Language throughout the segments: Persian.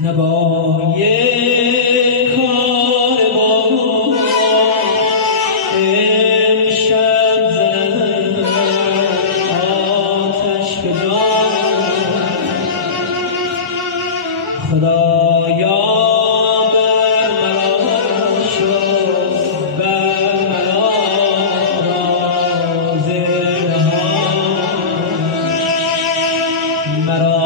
نوای کاروان امشب زند آتش به جان خدایا بر مرا شد بر مرا راز نهان مرا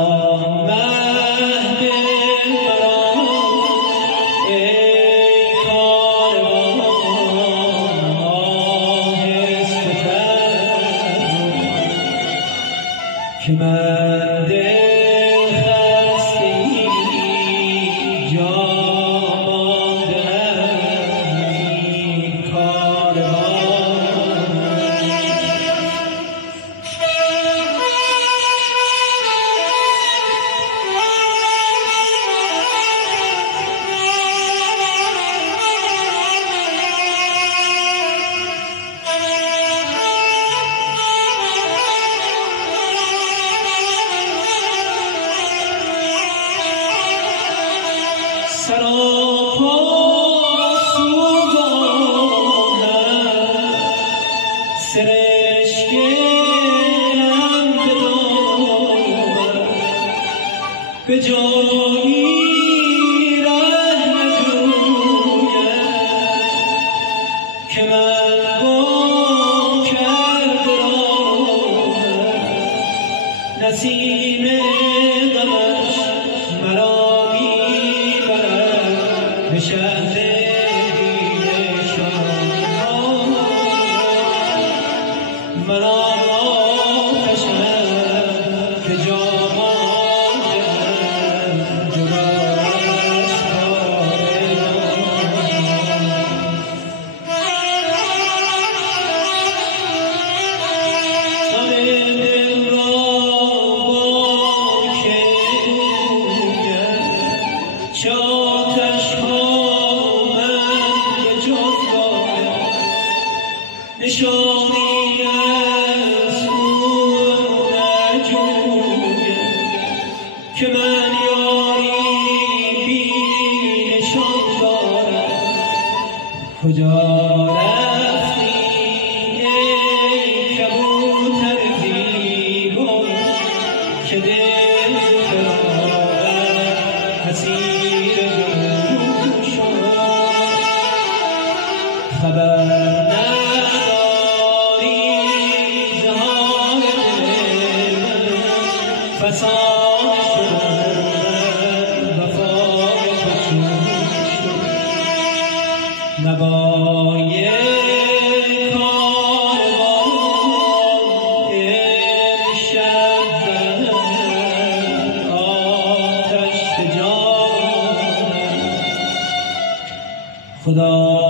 که من دل خسته‌ای جا مانده از این کاروان سراپا سوزانم سرشکم به دامن به جایی ره نجویم که من گم کرده راهم نسیم غمش مرا به شهر دیدشان من آتشم که جا ماندم جدا از کار تن دل را با که گویم چه نشانی از او نجویم که من یاری بی نشان دارم کجا رفتی ای کبوتر زیبا که دل فراغت اسیر جنون شد خبر فسان شد وفای تو شد نوای کاروان امشب زند آتش به جان خدا